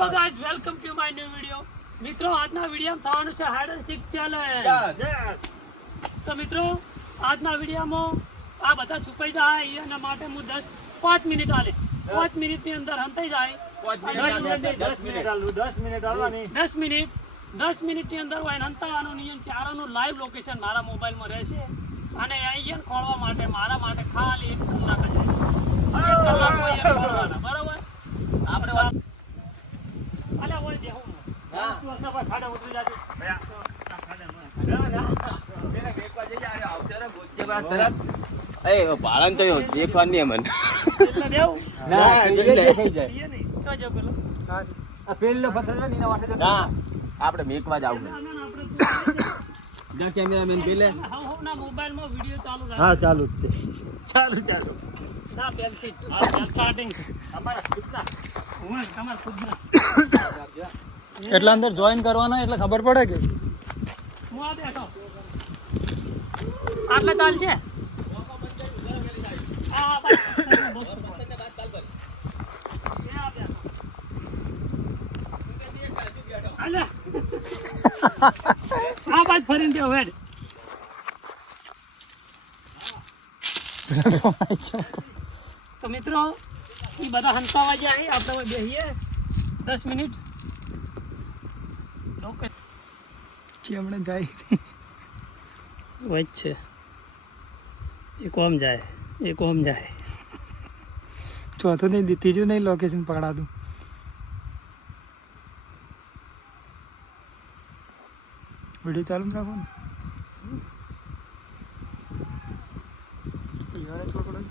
Hello guys, welcome to my new video. મિત્રો, આજના વિડિયોમાં થવાનું છે હાઇડ એન્ડ સીક ચેલેન્જ. તો મિત્રો, આજના વિડિયોમાં આ બધા છુપાઈ જાય એના માટે હું 5 મિનિટ આલીશ. 5 મિનિટની અંદર હંતાઈ જાય. 10 મિનિટની અંદર હોય હંતાવાનો નિયમ ચારોનું લાઈવ લોકેશન મારા મોબાઈલમાં રહેશે અને અહીંયા ખોળવા માટે મારા માટે ખાલી 1 કલાક જ રહેશે. 1 કલાક હોય ખોળવાના, બરાબર? આપણે અલ્યા હોય દેવું હા તું અસર પર ખાડે ઉતરી જાજો એ ભાળન તો દેખવાની મન એટલે દેવું ના થઈ જાય એ નહીં ચો જો પેલો આ પેલો પથ્થર ને એના વાટે ના આપણે મેકવા જ આવું આપણે જા કેમેરામેન પેલે ના મોબાઈલમાં વિડિયો ચાલુ રાખો. હા ચાલુ જ છે ચાલુ ના પહેલથી જ સ્ટાર્ટિંગ અમારા ખુદના તમારા ખુદના એટલા અંદર જોઈન કરવાના એટલે ખબર પડે કે હું આ બેઠો આટલે ચાલશે આ બસ અલે આ બાદ ફરીને દેવો હેડ તો મિત્રો એ બધા હંસાવા જાય આપણે બેસીએ 10 મિનિટ લોકો હમણે જાય વચ છે એક ઓમ જાય એક ઓમ જાય ચોથું નહીં ત્રીજું નહીં લોકેશન પકડાતું વિડીયો ચાલુ રાખો ને યાર જ પકડાય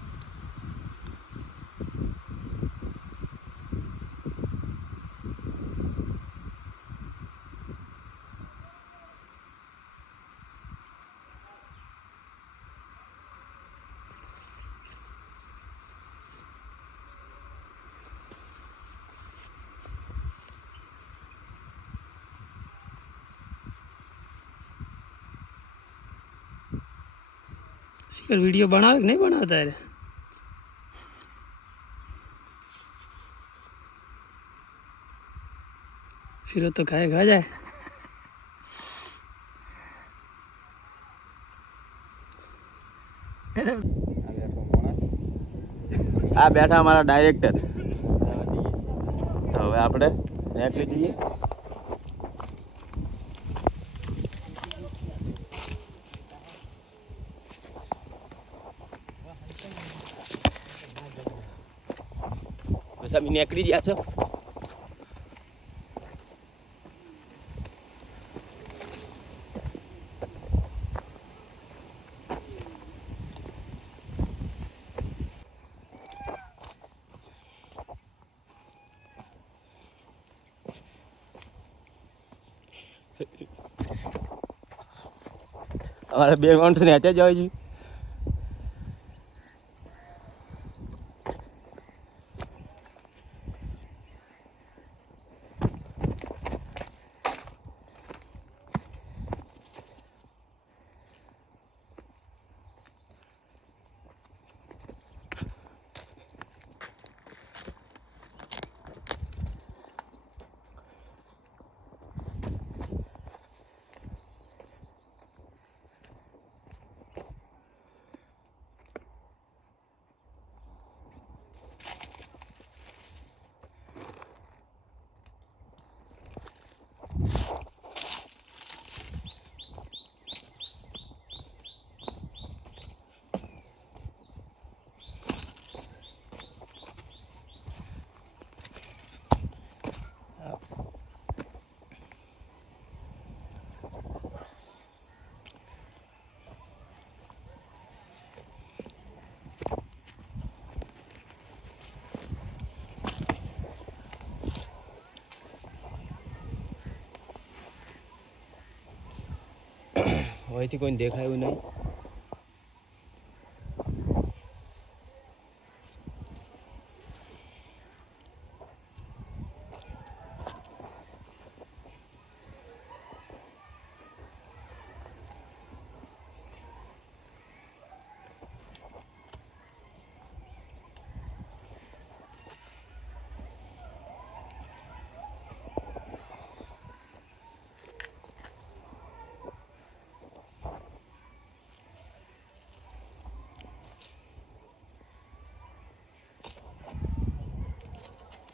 શિખર વિડીયો બનાવે કે નહીં બનાવતા રે फिर तो खाए खा जाए આ બેઠા અમારા ડાયરેક્ટર તો હવે આપણે નીકળી જઈએ બસ અમે નીકળી ગયા છો અમારે 2 માણસો ને હાથે જ હોય છે અહીંથી કોઈ દેખાયું નહીં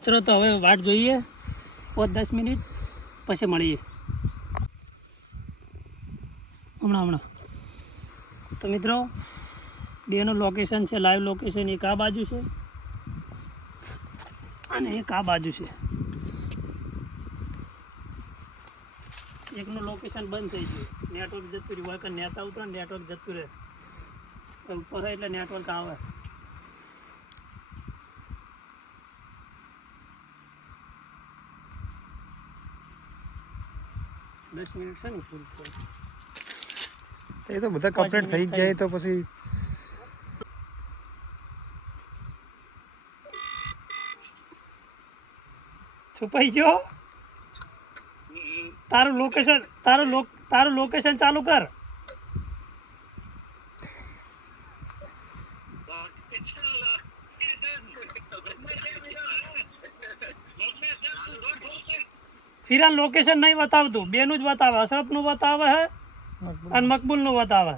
મિત્રો તો હવે વાટ જોઈએ 5-10 મિનિટ પછી મળીએ હમણાં તો મિત્રો બેનું લોકેશન છે લાઈવ લોકેશન એક આ બાજુ છે અને એક આ બાજુ છે એકનું લોકેશન બંધ થઈ ગયું નેટવર્ક જતું રહ્યું હોય કે નેતા ઉતરે નેટવર્ક જતું રહે ઉપર હોય એટલે નેટવર્ક આવે દસ મિનિટ છે ને ફૂલ એ તો બધા કમ્પ્લીટ થઈ જ જાય તો પછી છુપાઈ ગયો તારું લોકેશન ચાલુ કર ફિરાન લોકેશન નહીં બતાવતું બેનું જ બતાવે અશરફનું બતાવે હે અને મકબૂલનું બતાવે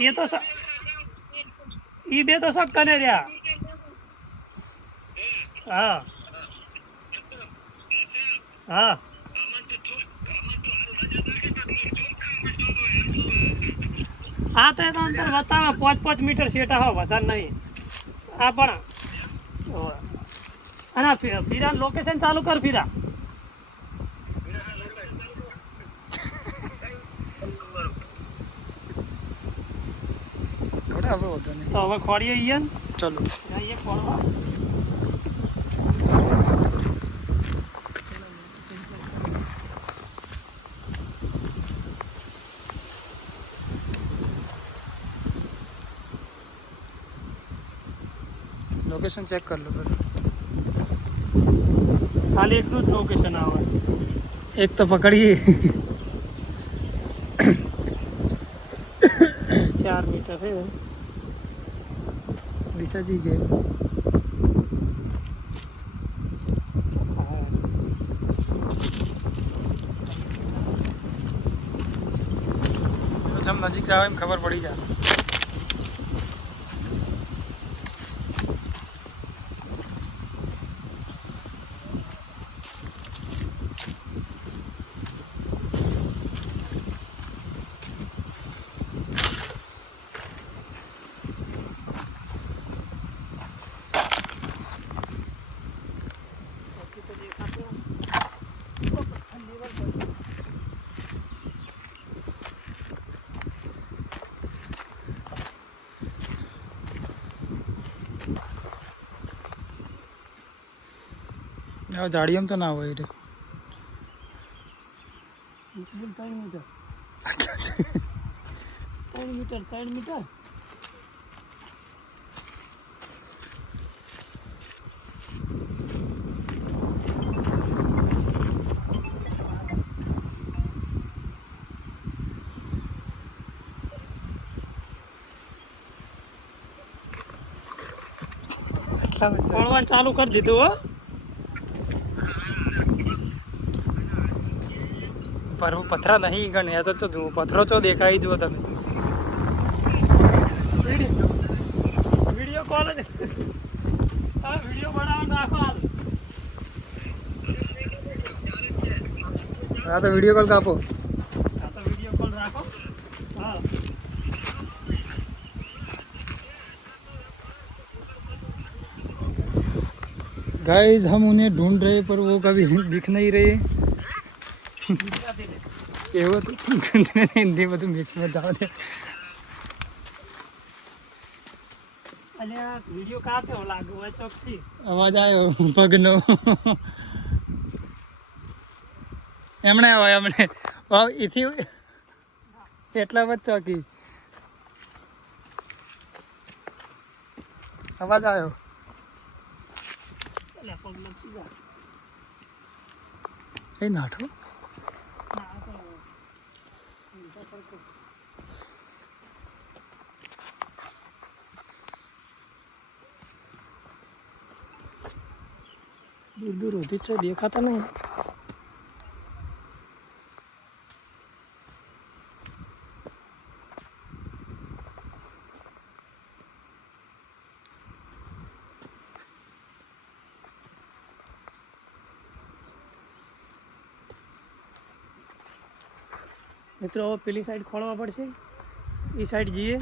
એ તો એ બે તો સબ કને રહ્યા હા હા હા તો એ તો અંતર બતાવે 5 મીટર સેટા હો વધારે નહીં આ પણ અને ફિરાન લોકેશન ચાલુ કર ફિરા હવે વધુ નહીં તો હવે ખોડીએ ઈયન ચલો જઈએ ખોડવા લોકેશન ચેક કર લો ખાલી એકનું જ લોકેશન આવે એક તો પકડીએ 4 મીટર છે દિશાજી ગઈ જેમ નજીક જાવ એમ ખબર પડી જાય જાડીયમ તો ના હોય રે 3 મીટર 3 મીટર ખોળવાનું ચાલુ કરી દીધું હો પર પથરા નહીં ગણ્યા તો પથરો તો દેખાઈ જુઓ તમે વિડીયો કોલ જ હા વિડીયો બનાવવા નાખો હા તો વિડીયો કોલ કાપો હા તો વિડીયો કોલ રાખો હા गाइस हम उन्हें ढूंढ रहे पर वो कभी दिख नहीं रहे એવું હતું હિન્દી બધું મિક્સમાં જાવ દે અલ્યા વિડીયો કાપ્યો લાગુ હોય ચોકથી અવાજ આવ્યો પગનો એમણે હોય એમણે એથી એટલા વચ્ચે ચોકી અવાજ આવ્યો અલ્યા પગ લપસી જાય એ નાઠો ના આ તો ઊંધા પડકો. દૂર દૂર સુધી છે દેખાતા નહીં મિત્રો હવે પેલી સાઈડ ખોળવા પડશે, એ સાઈડ જઈએ.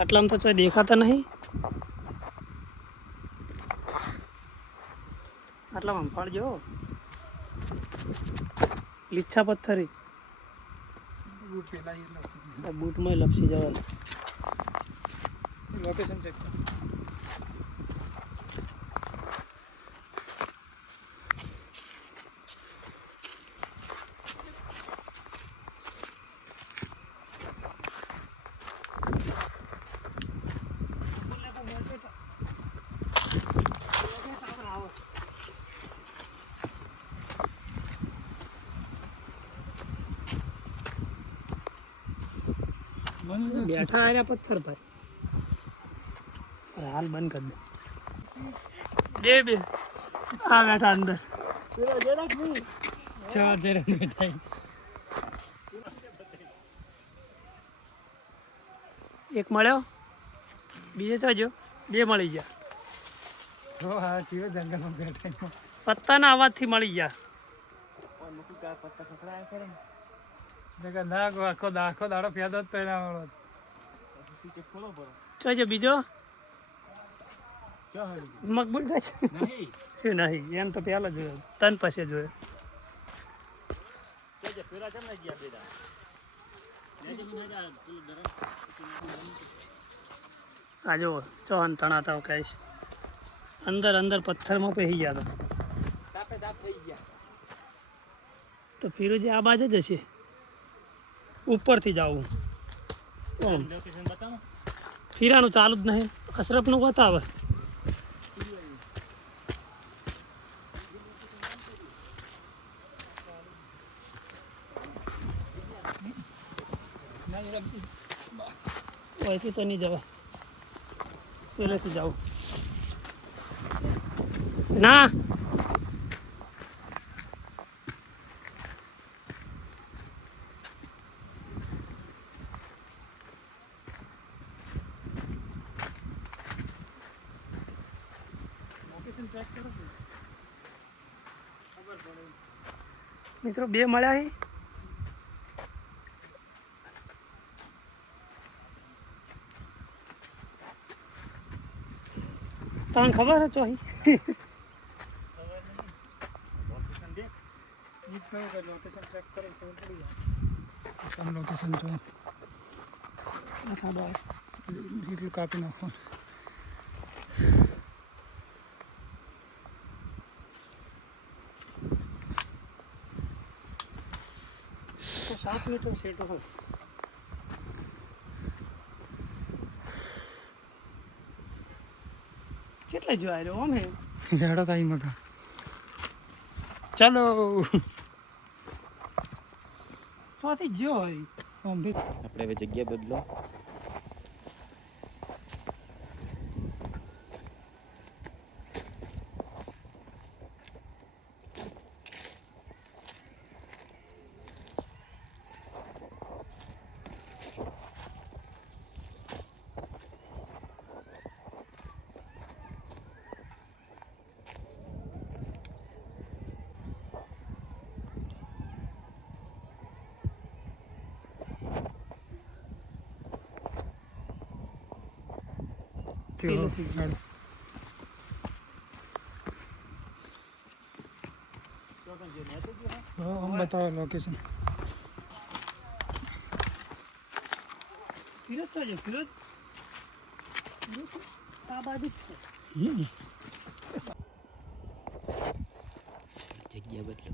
આટલામાં તો કોઈ દેખાતા નહીં, આટલામાં ફાળજો લીચ્છા પથ્થરી બૂટમાં લપસી જવાય. લોકેશન ચેક કર. બેઠા આવ્યા પથ્થર પર, હાલ બંધ કરી દે. બે આ બેઠા અંદર બેઠા. એક મળ્યો, બીજે ચાજો બે મળી ગયા. જંગલમાં બેઠા પત્તાના અવાજથી મળી ગયા. ના આખો દાડો ફેદો જ તો એના ચાજો બીજો મકબૂલ થાય છે નહીં, એમ તો પહેલો જોયો, તન પછી જોયો. આ જો ચોહન તણાતા કહીશ, અંદર અંદર પથ્થરમાં પહેરી ગયા હતા. તો ફિરોજી આ બાજુ જ હશે, ઉપરથી જવું. ફીરાનું ચાલુ જ નહીં, અશરફનું બતાવે. અહીંથી તો નહીં જવાય, પહેલેથી જાઉં ના. મિત્રો બે મળ્યા છે. તમને ખબર છે ચોહી લોકેશન જો કાપી નાખો. 7 મીટર સેટ હોય. કેટલા જોયા રહ્યો અમે હેડો થાય મગા. ચાલો ચોથી જો હોય. આપણે હવે જગ્યા બદલો. बताओ लोकेशन. ફિરોજ તો છે, ફિરોજ આ બાજુ જ છે. જગ્યા બદલો.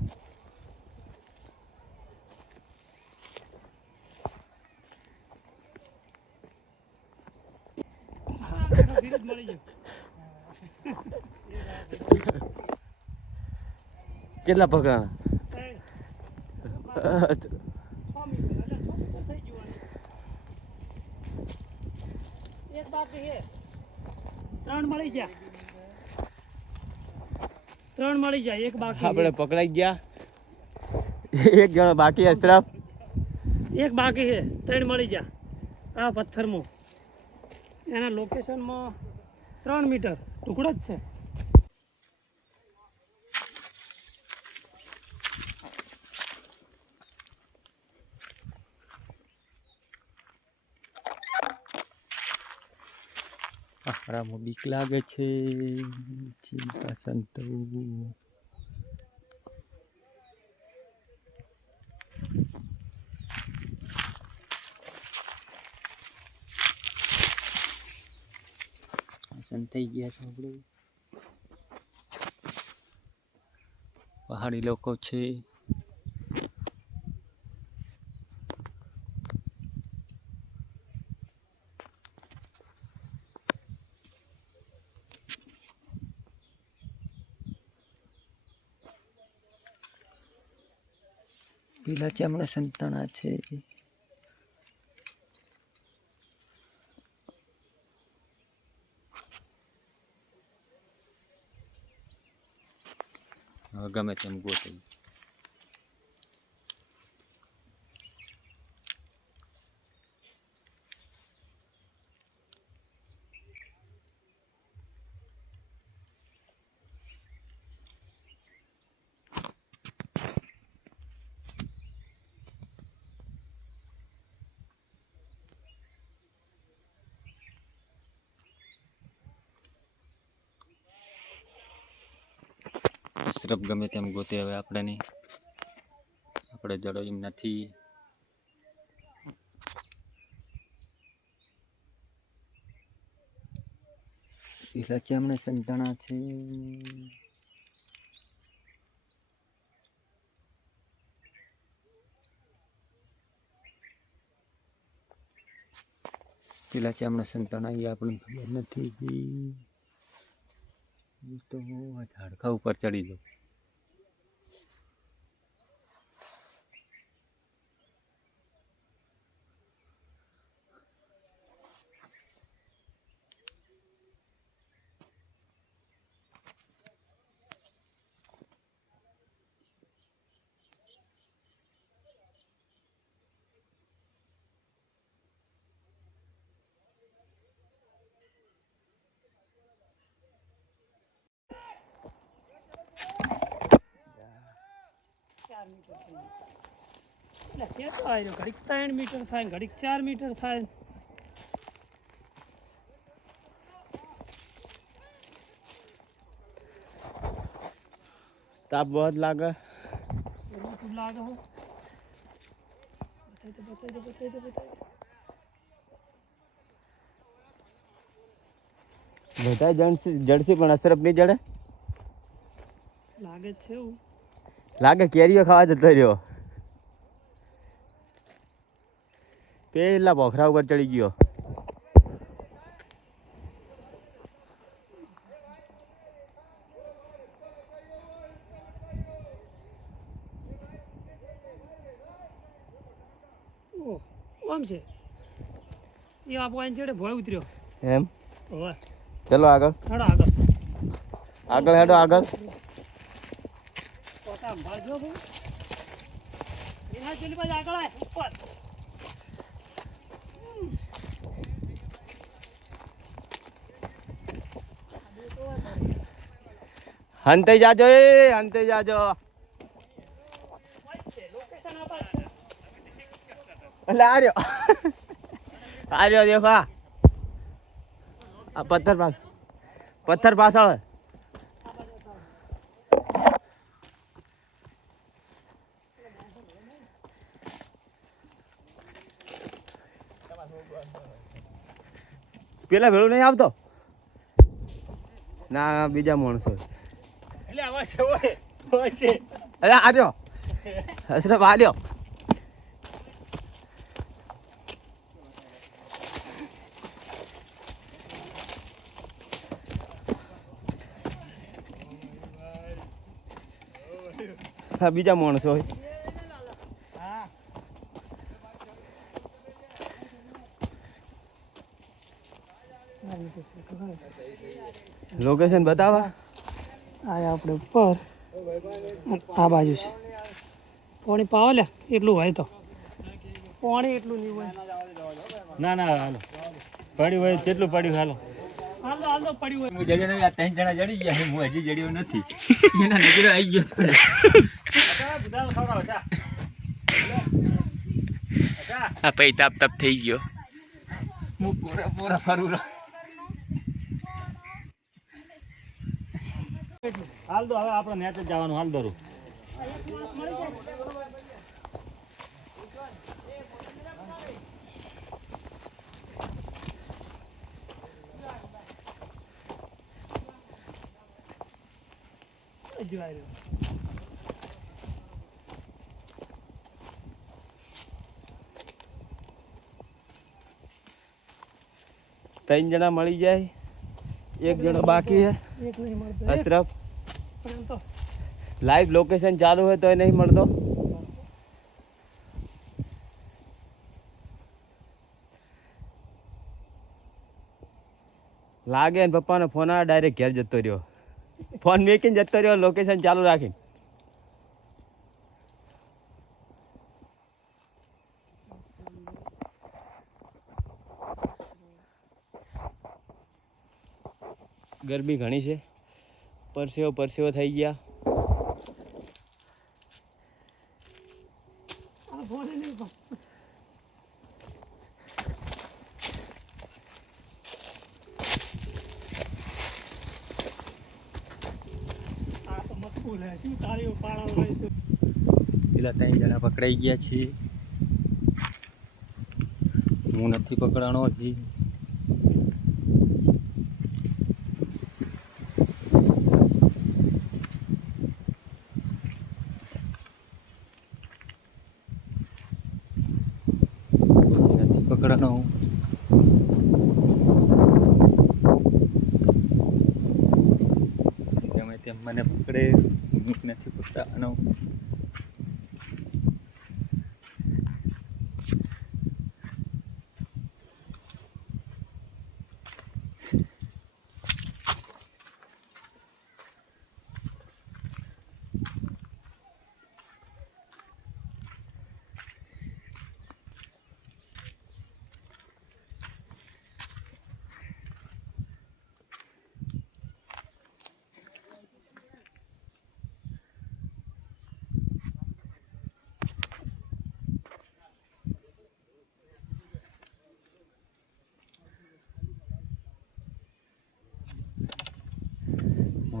ફિરોજ મળી ગયો. કેટલા પકડાણા? 6 મીટર એટલે 6 મીટર થઈ ગયું. એક બાકી છે, 3 મળી ગયા. 3 મળી જાય, એક બાકી. આપણે પકડાઈ ગયા. એક જણો બાકી. અશરફ એક બાકી છે, 3 મળી ગયા. આ પથ્થરમાં એના લોકેશનમાં 3 મીટર ટુકડો જ છે. મારામાં બીક લાગે છે. ચિંતા સંતો થઈ ગયા છે. આપણે પહાડી લોકો છે. પેલા ચામડા સંતાણા છે. ગમે તેમ ગોઠવી સિરપ ગમે તેમ ગોતે. હવે આપણે નહીં, આપણે જડો એમ નથી. પેલા ચામડા સંતાણા છે. પેલા ચામડા સંતાણા એ આપણને ખબર નથી. તો ઝાડકા ઉપર ચડી જાઉં. ઘડીક 3 મીટર થાય, ઘડીક 4 મીટર થાય. તાપ બહુ લાગે. લાગે હો. બતાવી દે. બધા જડસી પણ અસરફ નહીં જડે. લાગે છે એવું લાગે. કેરીઓ ખાવા જતો રહ્યો. પેલા ભોખરા ઉપર ચડી ગયો. આમ છે એ આપો આઈને ચડે ભોય ઉતર્યો એમ. હવે ચલો આગળ. આગળ. પોતા ભાજો ભાઈ એના ચલી બાજુ આગળ આય ઉપર. હંતે જાજો. લોકેશન આપા એટલે આર્યો દેખો. આ પથ્થર પાછળ. પેલા ભેળું નહીં આવતો ના. બીજા માણસો એટલે આવા છે હોય છે. અરે આર્યો અશરફ આર્યો. હા બીજા માણસો હોય. લોકેશન બતાવા. આ આપણે ઉપર આ બાજુ છે. પાણી પાવો લે એટલું હોય તો. પાણી એટલું નહીં હોય. ના હાલો પડ્યું હોય જેટલું પડ્યું હાલો. હાલ તો પડ્યું હોય. હું જડ્યો નહીં. આ 3 જણા જડી ગયા. હું હજી જડ્યો નથી. એના નજરે આવી ગયો. આ પૈ તાપ થઈ ગયો. હું પૂરા ફરું. હાલ દો હવે આપણે નેચ જ જવાનું હાલ દોરું ત્રણ જણા મળી જાય એક જણો બાકી હે એક નહીં મળતો અશરફ પણ એમ તો લાઈવ લોકેશન ચાલુ હોય તો નહીં મળતો લાગે ને પપ્પાનો ફોન આવે ડાયરેક્ટ ઘેર જતો રહ્યો ફોન મેકીને જતો રહ્યો લોકેશન ચાલુ રાખીને ગરમી ઘણી છે પરસેવો થઈ ગયા આ ફોન નહીં પણ આ તો મજબૂર હે શું તાળીઓ પાડવા હોય તો પેલા ત્રણ જણા પકડાઈ ગયા છે હું નથી પકડાણો હજી નથી પકડાણો ગમે તેમ મને પકડે હું નથી પકડાવાનો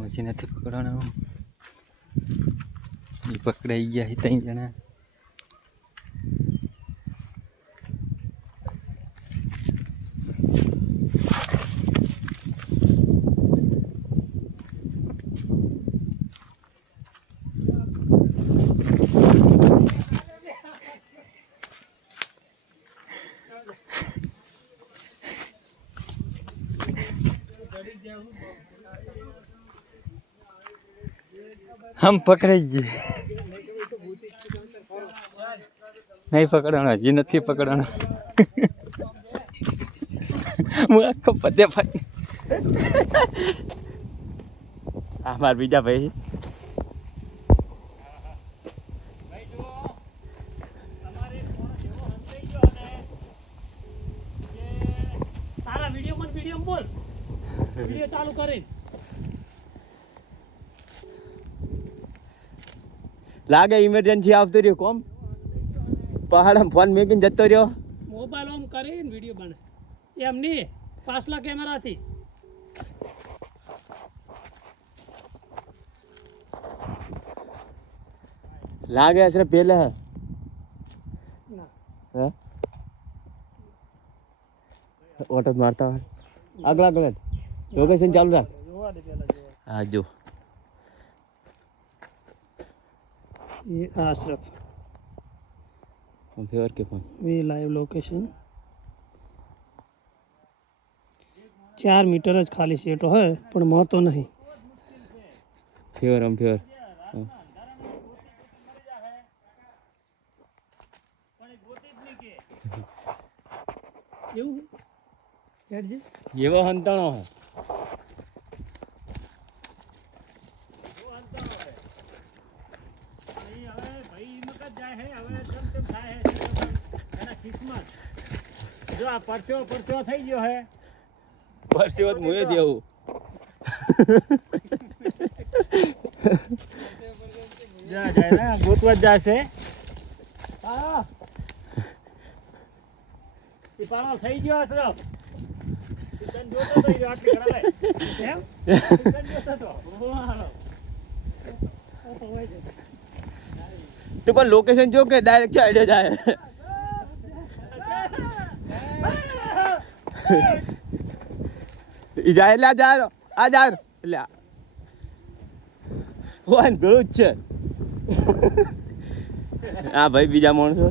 હજી નથી પકડવાનો એ પકડાઈ ગયા છે ત્રણ જણા हम पकड़ाई गए नहीं पकड़ाना जी नहीं पकड़ाना હું આખો પતે ભાઈ આ મારા બીજા ભાઈ ભાઈ જો તમારે ફોન જેવો હંતાઈ ગયો ને કે તારા વિડીયો બોલ વિડીયો ચાલુ કરી લાગે ઇમરજન્સી આવતો રહ્યો કોમ પહાડમાં ફોન મેકીને જતો રહ્યો મોબાઈલ ઓમ કરીને વિડીયો બને એમ નહીં પાછલા કેમેરાથી લાગે અસર પેલા ના હે ઓટો મારતા હોય આગળ લોકેશન ચાલુ રાખ જોવા દે પેલા જોવા હા જો ये आशरफ फेवर के फोन वे लाइव लोकेशन 4 मीटर ज खाली सेटो है पण महत्व नहीं फेवर हम फेवर એવો હંતાણો હે જો આ પરચો થઈ ગયો હે પરસેવત મુએ દેવું જા જાય ને ગોતવા જશે હા એ પાણો થઈ ગયો અશરફ એ તું પણ લોકેશન જો કે ડાયરેક્ટ આઈડિયા જાય ઈ જાય એટલે આ જા એટલે વાન ઘણું જ છે હા ભાઈ બીજા માણસો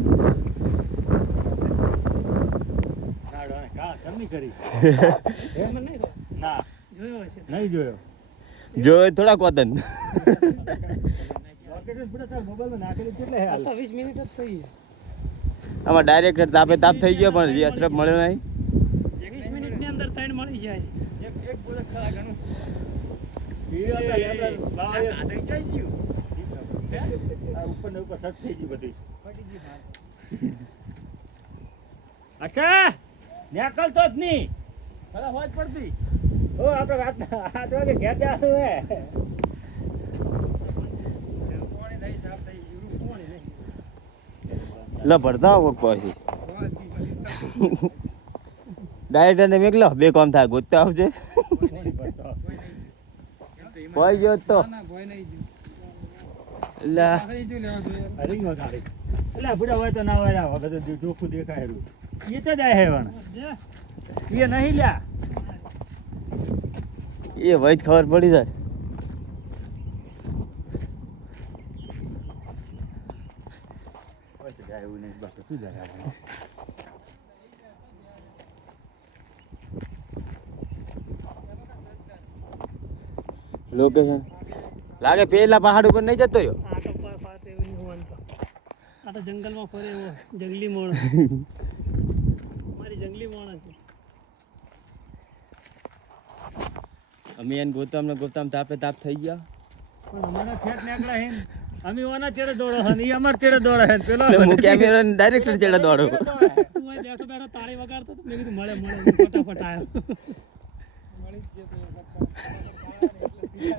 જોયો થોડા કોતન 20 મિનિટ જ થઈ આમાં ડાયરેક્ટ તાપે તાપ થઈ ગયો પણ હજી અશરફ મળ્યો નહીં 20 મિનિટની અંદર ત્રણ મળી જાય અચ્છા નીકળતો જ નહીં હોજ પડતી ઓ આપણે 8 વાગે ઘેર જવાનું હે લ ભરતા હોક પછી ડાયરેક્ટર ને મેકલો બે કામ થાય ગોતતા આવશે કોઈ ગયો તો લા એટલે બુડા હોય તો ના હોય વગર જોખું દેખાય એ તો જાય હેવણ એ નહીં લ્યા એ વૈદ ખબર પડી જાય એવું નહીં બાકી શું જાય લોકેશન લાગે પેલા પહાડ ઉપર નહીં જતો રહ્યો આ તો જંગલમાં ફરે એવો જંગલી મોણ મારી જંગલી મોણ છે અમે એને ગોતામ તાપે તાપ થઈ ગયા પણ અમારા ખેત નીકળે હે અમે ઓના ચેડે દોડો હે ઈ અમાર ચેડે દોડે હે પેલો હું કેમેરા ડાયરેક્ટર ચેડે દોડો તું અહીં બેઠો તાળી વગાડતો તો મેં કીધું મળે ફટાફટ આવ્યો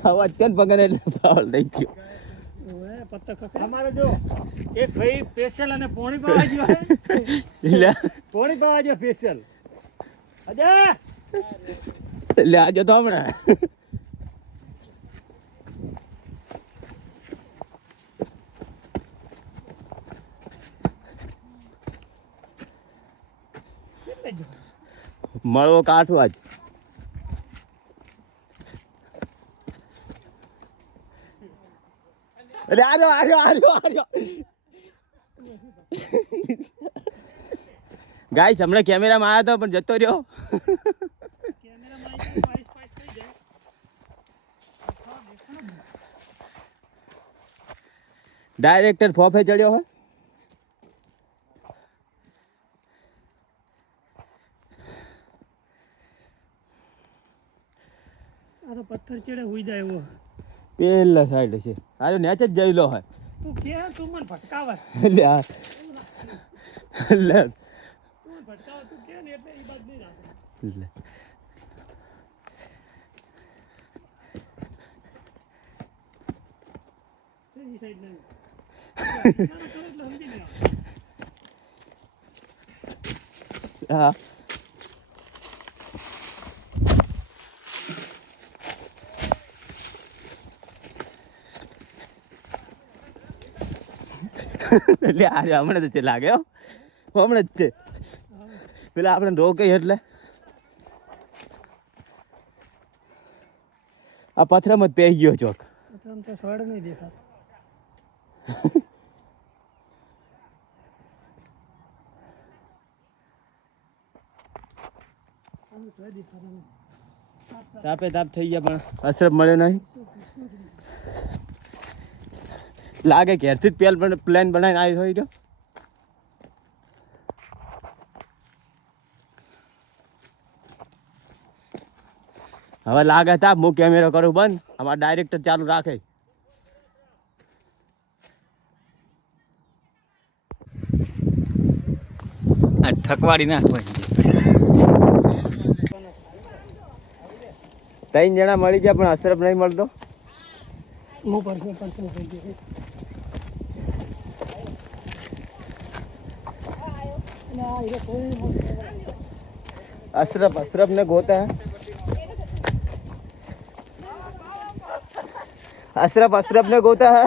આવા અત્યંત પગને એટલે પાવલ થઈ ગયો ઓએ પત્તા ખખડા અમારે જો એક ભાઈ સ્પેશિયલ અને પોણી પાવા ગયો હે એટલે પોણી પાવા ગયો સ્પેશિયલ અજે એટલે આજો તો હમણાં મળવો કાઠું આજ અરે આર્યો ગાઈસ હમણાં કેમેરામાં આવ્યો હતો પણ જતો રહ્યો કેમેરામાં આવી પાસ થઈ જાય ડાયરેક્ટર ફોફે ચડ્યો હોય આ તો પથ્થર ચેડે હુઈ જાય એવો પેલા સાઈડ છે આજો નેચ જ જઈલો હોય તું કે તું મને ભટકાવે એટલે આ એટલે તું મને ભટકાવે તું કે ને એટલે એ બાદ નહીં રાખે એટલે એ સાઈડ નહીં એટલે સમજી ગયા હા એટલે આ હમણાં જ છે લાગે હમણાં જ છે પેલા આપણે રોકે એટલે આ પથરામાં જ પહેરી ગયો ચોક આમ તો સ્વડ નહીં દેખાતો તાપે તાપ થઈ ગયા પણ અશરફ મળ્યો નહીં લાગે ઘેરથી જ પ્લાન બનાવીને આવી હોય તો હવે લાગે તાપ હું કેમેરો કરું બંધ અમારા ડાયરેક્ટર ચાલુ રાખે આ ઠકવાડી નાખવાની ત્રણ જણા મળી ગયા પણ અશરફ નહીં મળતો હું પરસો થઈ ગયો अशरफ ने गोता है। अशरफ ने गोता है।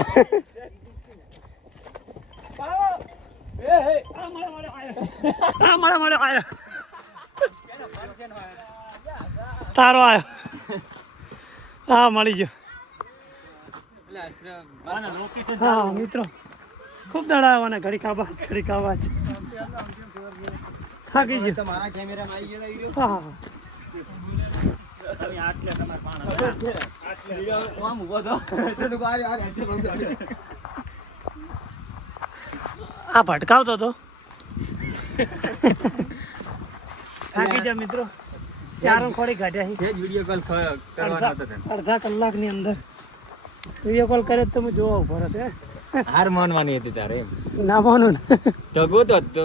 તારો આવ્યો. હા મળી ગયો. હા મિત્રો ખૂબ દડાવવાના ઘડી ખાવા થાકી ગયો. તમારા કેમેરામાં આવી ગયો હા આમ ઊભો તો આ ભટકાવતો હતો. થાકી જા મિત્રો. ચારો ખોડી કાઢ્યા છે. વિડીયો કોલ કરવાનો હતો. અડધા કલાકની અંદર વિડીયો કોલ કરે તો હું જોવા ઉભો હતો. હાર માનવાની હતી તારે એમ ના માનું ને તો ગોતો તો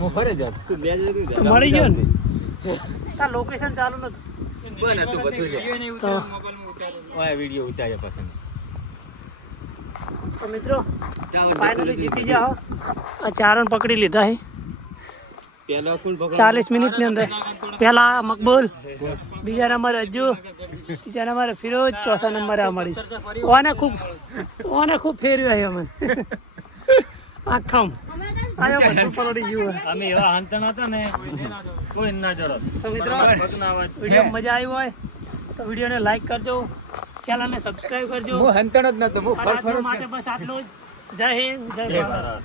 હું ફરે જાત તું લે જતો મળી ગયો ને. તાર લોકેશન ચાલુ નતું બન હતું બધું તો ઓય વિડીયો ઉતાર્યા પછી તો મિત્રો ફાઇનલી જીતી જાઓ. આ ચારણ પકડી લીધા છે પેલો ફૂલ 40 મિનિટની અંદર. પહેલા મકબૂલ, બીજા નંબરે અજ્જુ, ત્રીજા નંબરે ફિરોજ, ચોથા નંબરે અમારી. ઓને ખૂબ ફેરવ્યો છે અમને આખામ. આયો બધું પલળી ગયું. અમે એવા હંતણ હતા ને કોઈ ના જડો. તો મિત્રો વિડીયો મજા આવી હોય તો વિડીયોને લાઈક કરજો, ચેનલને સબસ્ક્રાઈબ કરજો. હું હંતણ જ નતો હું અને આજના માટે બસ આટલું જ. જય હિન્દ, જય ભારત.